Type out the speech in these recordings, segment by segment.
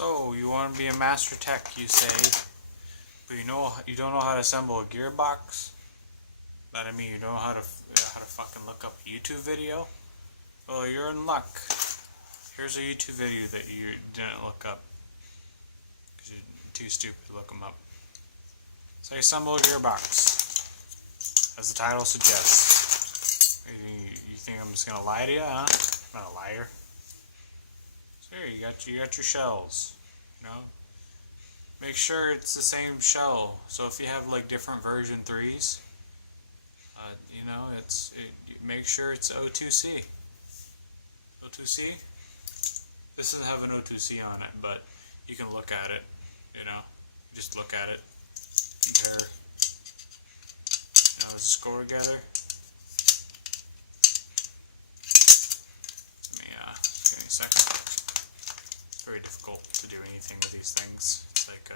So, you want to be a master tech, you say, but you don't know how to assemble a gearbox? That I mean, you know how to fucking look up a YouTube video? Well, you're in luck. Here's a YouTube video that you didn't look up because you're too stupid to look them up. So, assemble a gearbox, as the title suggests. You think I'm just gonna lie to you, huh? I'm not a liar. So here, you got your shells, you know? Make sure it's the same shell. So if you have like different version 3s, you know, make sure it's O2C. O2C? This doesn't have an O2C on it, but you can look at it, you know? Just look at it. Compare. Now let's score together. Give me a second. It's very difficult to do anything with these things. It's like,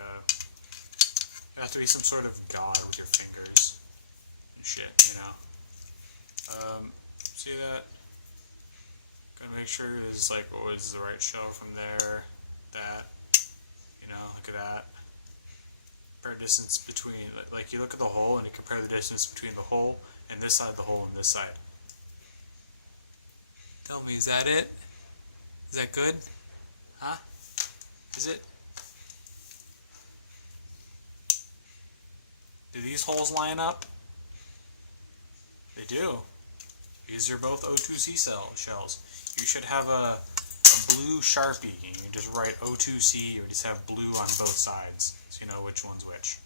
you have to be some sort of god with your fingers and shit, you know? See that? Gotta make sure it's like always the right shell from there, that, you know, look at that. Compare distance between, like you look at the hole and you compare the distance between the hole and this side of the hole and this side. Tell me, is that it? Is that good? Huh? Is it? Do these holes line up? They do. These are both O2C shells. You should have a blue Sharpie. You can just write O2C or just have blue on both sides so you know which one's which.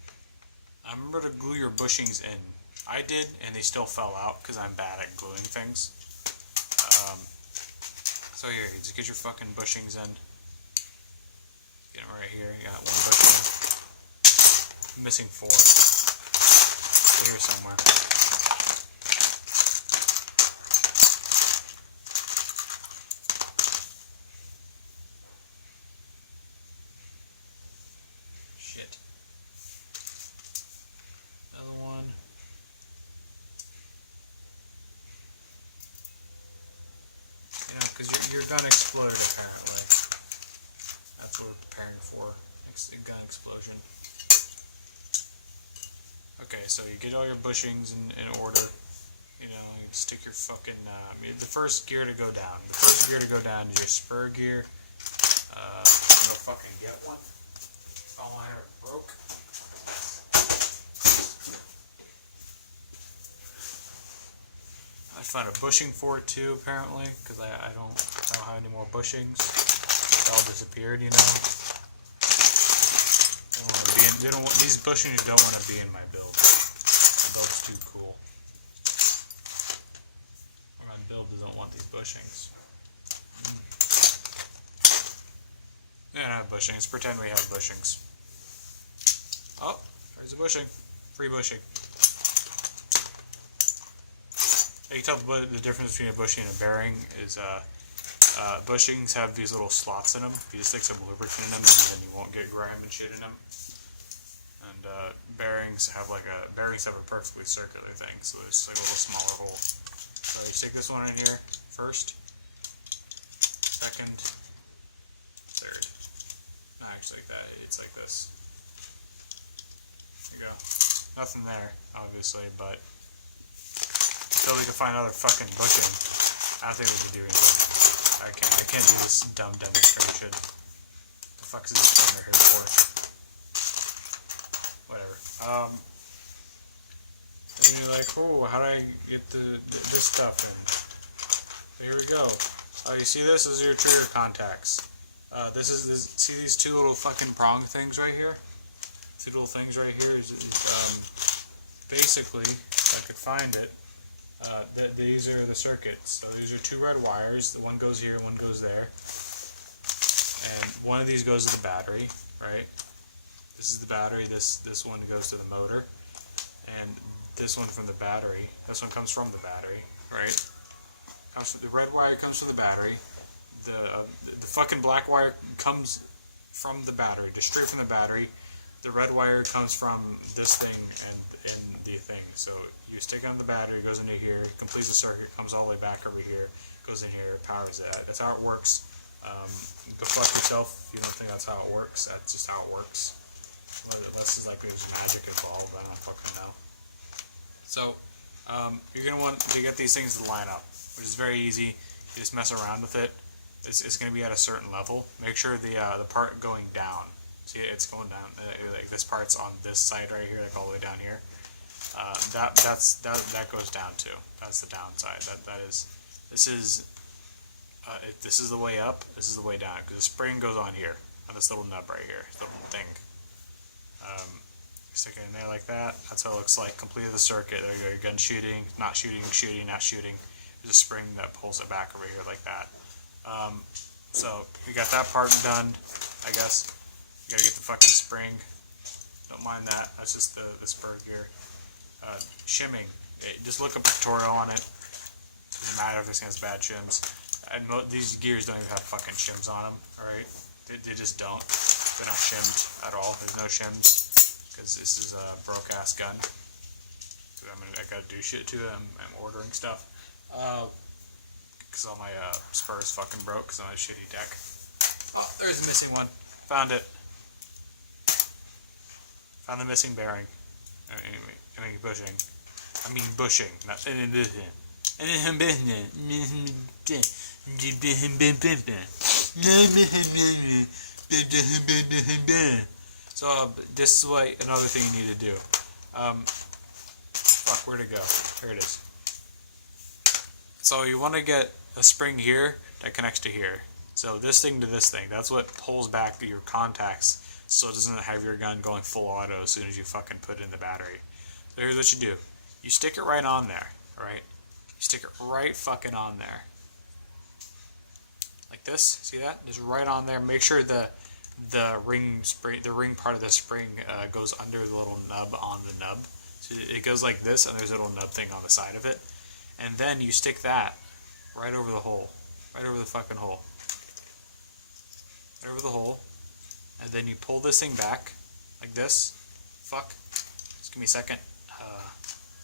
Remember to glue your bushings in. I did, and they still fell out because I'm bad at gluing things. So here, you just get your fucking bushings in. Get them right here. You got one bushing. I'm missing 4. They're here somewhere. Shit. Another one. You know, because your gun exploded apparently. That's what we're preparing for. Gun explosion. Okay, so you get all your bushings in order. You know, you stick your fucking, the first gear to go down. The first gear to go down is your spur gear. I'm gonna fucking get one. Oh, my hair broke. I found a bushing for it too, apparently, because I don't have any more bushings. They all disappeared, you know. These bushings don't want to be in my build. My build's too cool. Or my build doesn't want these bushings. Yeah, I have bushings. Pretend we have bushings. Oh, there's a bushing. Free bushing. You can tell the difference between a bushing and a bearing is bushings have these little slots in them. You just stick some lubricant in them and then you won't get grime and shit in them. And bearings have a perfectly circular thing, so it's like a little smaller hole. So you stick this one in here first, second, third. Not actually like that, it's like this. There you go. Nothing there, obviously, but until we can find another fucking bushing, I don't think we can do anything. I can't do this dumb demonstration. What the fuck is this timer here for? Whatever. And you're like, oh, how do I get this stuff in? So here we go. You see this? These are your trigger contacts. See these two little fucking prong things right here? Two little things right here. Basically, if I could find it, these are the circuits. So these are 2 red wires. The one goes here, one goes there. And one of these goes to the battery, right? This is the battery, this one goes to the motor, and this one from the battery. This one comes from the battery, right? The red wire comes from the battery. The fucking black wire comes from the battery, just straight from the battery. The red wire comes from this thing and in the thing. So you stick it on the battery, it goes into here, completes the circuit, comes all the way back over here, goes in here, powers that. That's how it works Go fuck yourself if you don't think that's how it works. That's just how it works. Unless it's like there's magic involved, I don't fucking know. So, you're going to want to get these things to line up, which is very easy. You just mess around with it. It's going to be at a certain level. Make sure the part going down, see it's going down, like this part's on this side right here, like all the way down here. That goes down too. That's the downside. This is the way up. This is the way down because the spring goes on here on this little nub right here, this little thing. Stick it in there like that. That's how it looks like. Completed the circuit. There you go. Your gun shooting, not shooting, shooting, not shooting. There's a spring that pulls it back over here like that. So we got that part done. I guess you gotta get the fucking spring. Don't mind that. That's just the spur gear. Shimming. Just look up a tutorial on it. Doesn't matter if this has bad shims. And these gears don't even have fucking shims on them. All right, they just don't. They're not shimmed at all. There's no shims because this is a broke ass gun. I gotta do shit to it. I'm ordering stuff. Because all my spurs fucking broke because I'm on a shitty deck. Oh, there's a missing one. Found it. Found the missing bearing. I mean bushing. I mean bushing, not bushing. So this is another thing you need to do. Fuck, where'd it go? Here it is. So you want to get a spring here that connects to here. So this thing to this thing, that's what pulls back your contacts so it doesn't have your gun going full auto as soon as you fucking put in the battery. So here's what you do. You stick it right on there, alright? You stick it right fucking on there. Like this, see that? Just right on there. Make sure the ring part of the spring goes under the little nub on the nub. So it goes like this and there's a little nub thing on the side of it. And then you stick that right over the hole. Right over the fucking hole. Right over the hole. And then you pull this thing back. Like this. Fuck. Just give me a second.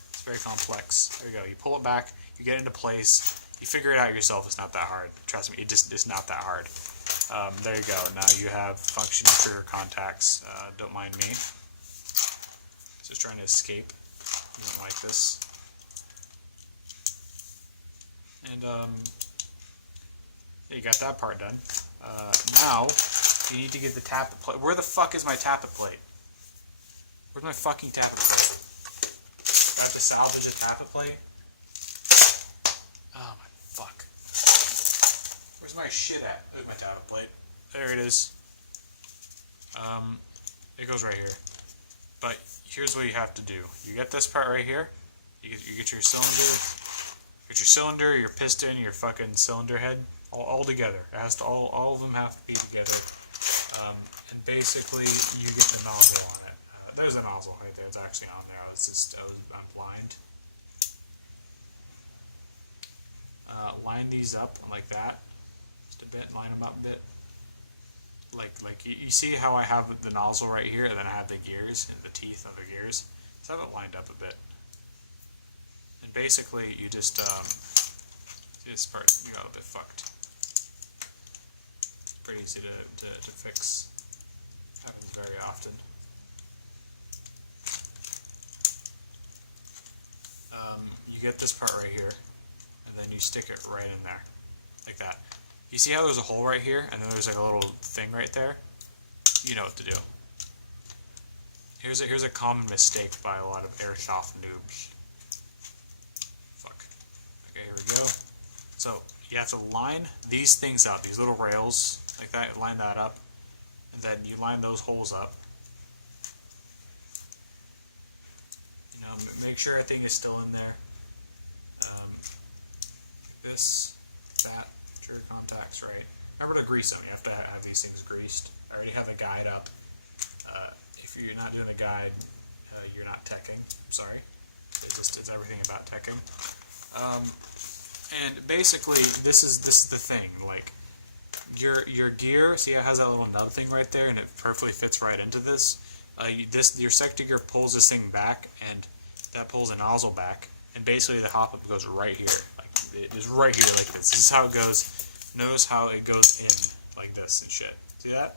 It's very complex. There you go. You pull it back. You get into place. You figure it out yourself. It's not that hard. Trust me. It's not that hard. There you go. Now you have functioning trigger contacts. Don't mind me. Just trying to escape. You don't like this. And you got that part done. Now you need to get the tappet plate. Where the fuck is my tappet plate? Where's my fucking tappet plate? Do I have to salvage a tappet plate? Oh my fuck. Where's my shit at? There's my tappet plate. There it is. It goes right here. But here's what you have to do. You get this part right here. You get your cylinder. Get your cylinder, your piston, your fucking cylinder head, all together. It has to all of them have to be together. And basically, you get the nozzle on it. There's a nozzle right there. It's actually on there. I'm blind. Line these up like that, just a bit. Line them up a bit. Like you see how I have the nozzle right here, and then I have the gears and the teeth of the gears. Just have it lined up a bit. And basically, you just, see this part, you got a bit fucked. It's pretty easy to fix. Happens very often. You get this part right here, and then you stick it right in there, like that. You see how there's a hole right here, and then there's like a little thing right there? You know what to do. Here's a common mistake by a lot of airsoft noobs. Okay, here we go. So, you have to line these things up, these little rails, like that, line that up, and then you line those holes up. You know, make sure everything is still in there. That, trigger contacts, right. Remember to grease them, you have to have these things greased. I already have a guide up. If you're not doing a guide, you're not teching, sorry. It's everything about teching. And basically, this is the thing. Like your gear, see, it has that little nub thing right there, and it perfectly fits right into this. Your sector gear pulls this thing back, and that pulls the nozzle back, and basically the hop up goes right here, like it is right here, like this. This is how it goes. notice how it goes in like this and shit. See that?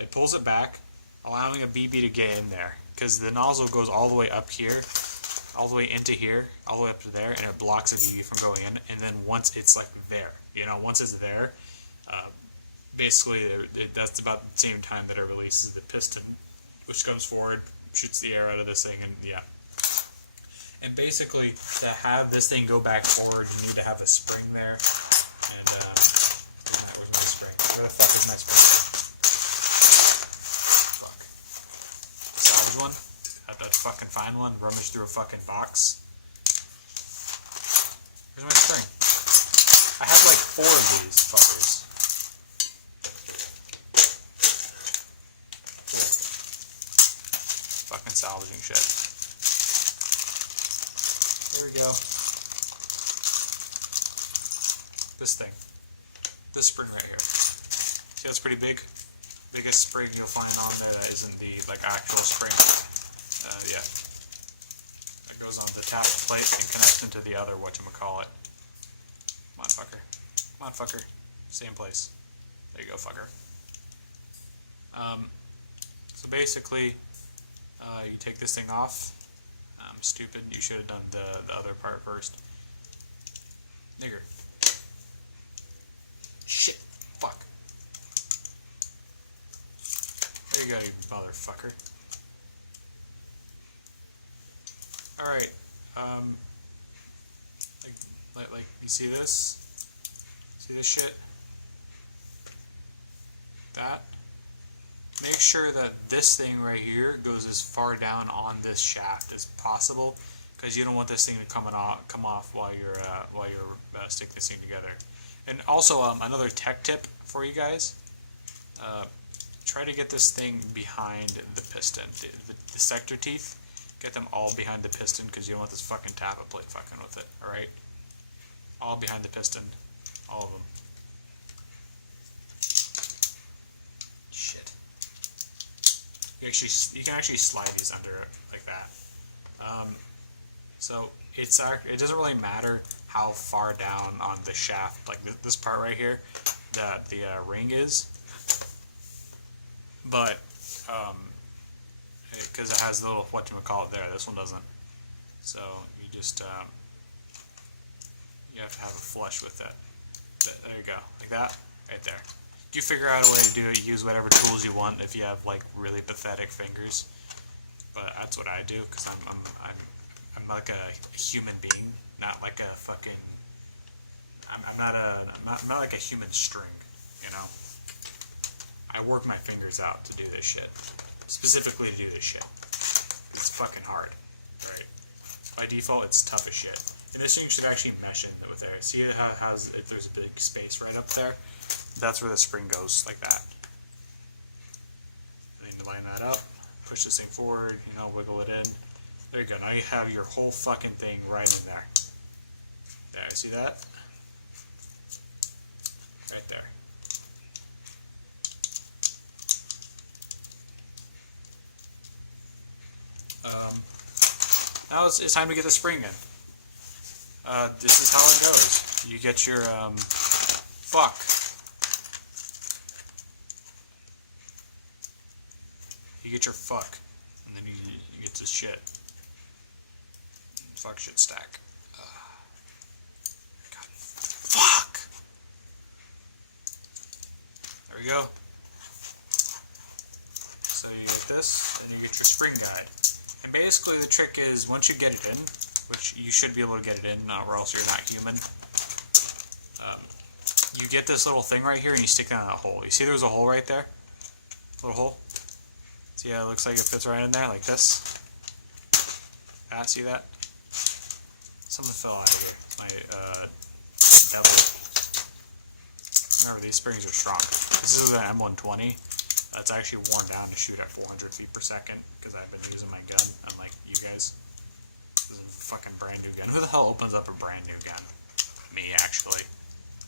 It pulls it back, allowing a BB to get in there, because the nozzle goes all the way up here, all the way into here, all the way up to there, and it blocks a BB from going in. And then once it's like there, once it's there, basically that's about the same time that it releases the piston, which comes forward, shoots the air out of this thing, and yeah. And basically, to have this thing go back forward, you need to have a spring there. And where's my spring? Where the fuck is my spring? One. I'd fucking find one, rummage through a fucking box. Where's my string? I have like 4 of these fuckers. Fucking salvaging shit. Here we go. This thing. This spring right here. See, that's pretty big. Biggest spring you'll find on there that isn't the actual spring. Yeah. That goes on the tap plate and connects into the other whatchamacallit. Come on, fucker. Come on, fucker. Same place. There you go, fucker. So basically, you take this thing off. I'm stupid. You should have done the other part first. Nigger. Shit. Fuck. There you go, you motherfucker. Alright, like, you see this? See this shit? That? Make sure that this thing right here goes as far down on this shaft as possible, because you don't want this thing to come off while you're sticking this thing together. And also, another tech tip for you guys. Try to get this thing behind the piston. The sector teeth, get them all behind the piston, because you don't want this fucking tappet plate fucking with it, alright? All behind the piston. All of them. Shit. You can actually slide these under like that. So it doesn't really matter how far down on the shaft, like this part right here, that the ring is. But, because it has the little whatchamacallit there, this one doesn't. So, you just, you have to have a flush with it. There you go, like that, right there. You figure out a way to do it, use whatever tools you want if you have, like, really pathetic fingers. But that's what I do, because I'm like a human being, not like a fucking, I'm not like a human string, you know? I work my fingers out to do this shit. Specifically to do this shit. It's fucking hard, right? By default, it's tough as shit. And this thing should actually mesh in with there. See how if there's a big space right up there? That's where the spring goes, like that. And then you line that up, push this thing forward, wiggle it in. There you go. Now you have your whole fucking thing right in there. There, see that? Right there. Now it's time to get the spring in. This is how it goes. You get your, fuck. You get your fuck. And then you get this shit. Fuck shit stack. God. Fuck! There we go. So you get this, and you get your spring guide. And basically the trick is, once you get it in, which you should be able to get it in, or else you're not human, you get this little thing right here and you stick it in that hole. You see there's a hole right there? Little hole? See how it looks like it fits right in there, like this? See that? Something fell out of my devil. Remember, these springs are strong. This is an M120. It's actually worn down to shoot at 400 feet per second, because I've been using my gun, unlike you guys. This is a fucking brand new gun. Who the hell opens up a brand new gun? Me, actually.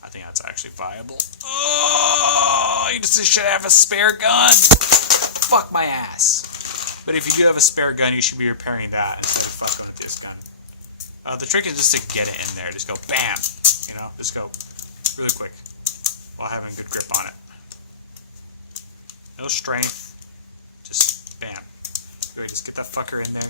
I think that's actually viable. Oh, you just should have a spare gun! Fuck my ass. But if you do have a spare gun, you should be repairing that instead of fucking with this gun. The trick is just to get it in there. Just go BAM! you know, just go really quick while having good grip on it. No strength, just bam. Really, just get that fucker in there.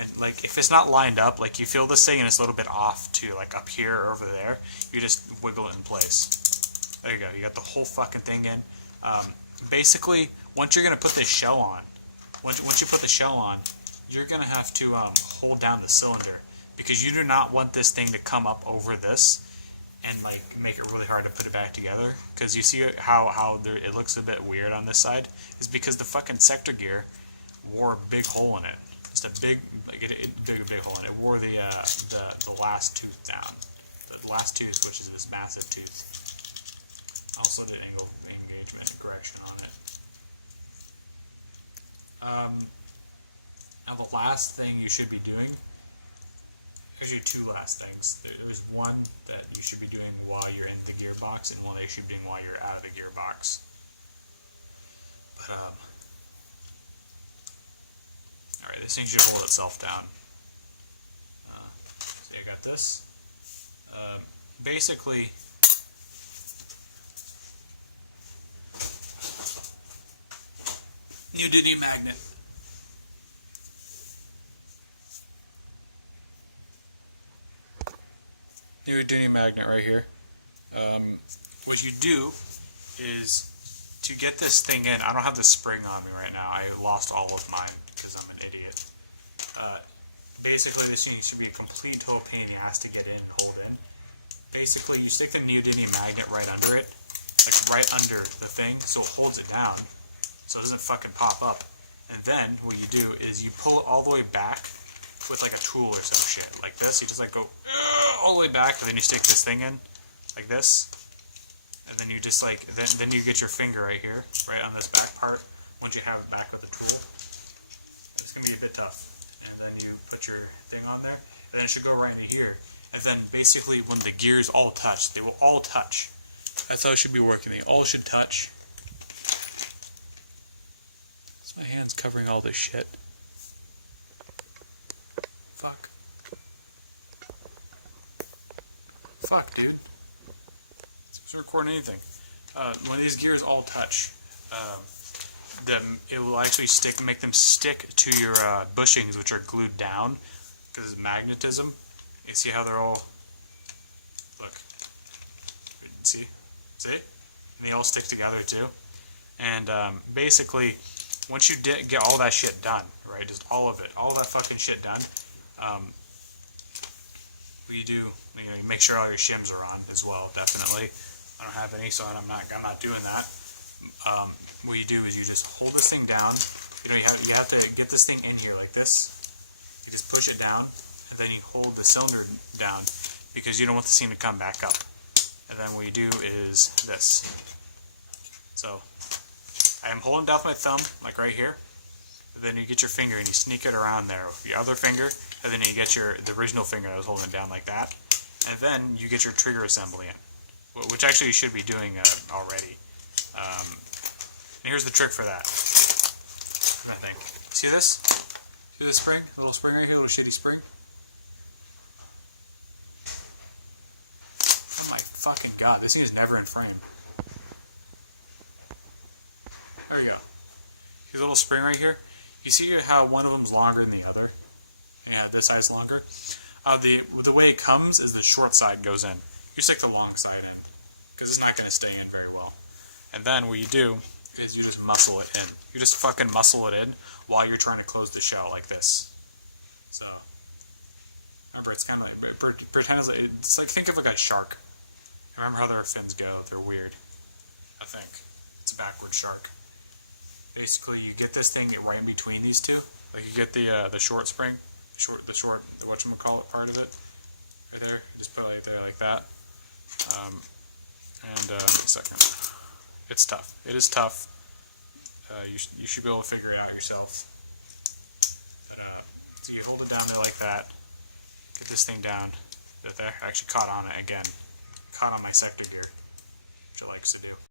And like, if it's not lined up, like you feel this thing and it's a little bit off to like up here or over there, you just wiggle it in place. There you go, you got the whole fucking thing in. Basically, once you're gonna put this shell on, once you put the shell on, you're gonna have to hold down the cylinder, because you do not want this thing to come up over this and like make it really hard to put it back together. Because you see how there, it looks a bit weird on this side, is because the fucking sector gear wore a big hole in it. Just a big, like it big hole in it. It wore the last tooth down. The last tooth, which is this massive tooth. Also did angle engagement correction on it. Now the last thing you should be doing, actually two last things. There's one that you should be doing while you're in the gearbox, and one that you should be doing while you're out of the gearbox. But alright, this thing should hold itself down. So you got this. Basically, neodymium magnet. Neodymium magnet right here. What you do is, to get this thing in, I don't have the spring on me right now. I lost all of mine because I'm an idiot. Basically, this thing should be a complete total pain in the ass to get in and hold in. Basically, you stick the neodymium magnet right under it, like right under the thing, so it holds it down, so it doesn't fucking pop up. And then what you do is you pull it all the way back with like a tool or some shit, like this. You just like go all the way back, and then you stick this thing in, like this. And then you just like, then you get your finger right here, right on this back part, once you have it back with the tool. It's going to be a bit tough. And then you put your thing on there, and then it should go right into here. And then basically when the gears all touch, they will all touch. That's how it should be working. They all should touch. It's my hands covering all this shit. Fuck. Fuck, dude. It's recording anything. When these gears all touch, it will actually make them stick to your bushings, which are glued down because of magnetism. You see how they're all, look, see, and they all stick together too. And basically, once you get all that shit done, right, just all of it, all that fucking shit done, what you do, you make sure all your shims are on as well, definitely. I don't have any, so I'm not doing that. What you do is you just hold this thing down. You have to get this thing in here like this. You just push it down, and then you hold the cylinder down, because you don't want the thing to come back up. And then what you do is this. So I am holding down with my thumb, like right here. And then you get your finger and you sneak it around there with your other finger, and then you get the original finger that was holding it down like that. And then you get your trigger assembly in, which actually you should be doing already. And here's the trick for that. I think. See this? See this spring? A little spring right here, a little shitty spring. Oh my fucking god, this thing is never in frame. There you go. See the little spring right here? You see how one of them's longer than the other? Yeah, this side's longer. The way it comes is the short side goes in. You stick the long side in, because it's not going to stay in very well. And then what you do is you just muscle it in. You just fucking muscle it in while you're trying to close the shell like this. So, remember, it's kind of like, pretend it's like, think of like a shark. Remember how their fins go? They're weird. I think. It's a backward shark. Basically, you get this thing right in between these two. Like you get the short spring, the whatchamacallit part of it, right there. You just put it right there like that. A second. It's tough. It is tough. You should be able to figure it out yourself. But, so you hold it down there like that. Get this thing down. There. Actually caught on it again. Caught on my sector gear, which it likes to do.